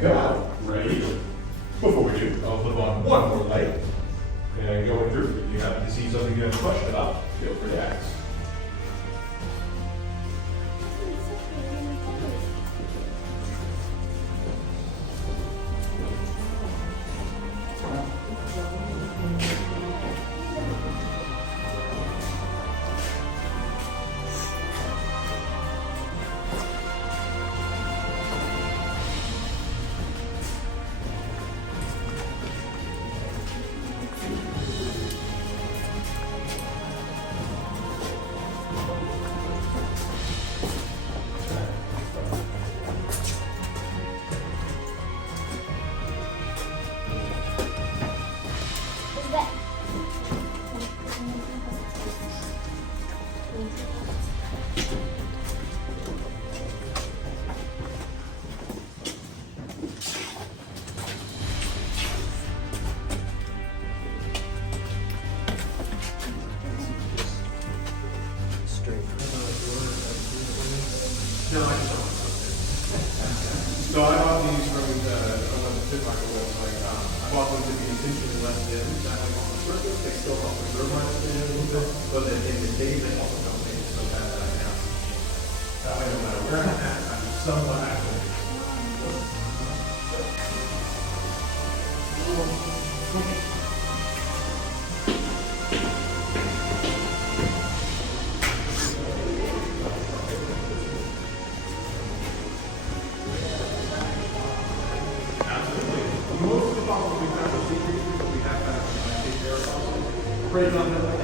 and go. Ready? Before we do, I'll flip on one more light. And going through, if you happen to see something you have a question about, feel free to ask. No, I just don't. So I bought these from the Fit Market website. I bought them to be intentionally less thin. That way on the surface, they still help preserve my skin a little bit. But then in the cave, they also don't make it so bad that I can have to change. That way, no matter where I'm at, I'm somewhat acclimated. Most of the fossils we found are sea creatures, but we have found take care of fossils. Prey on them.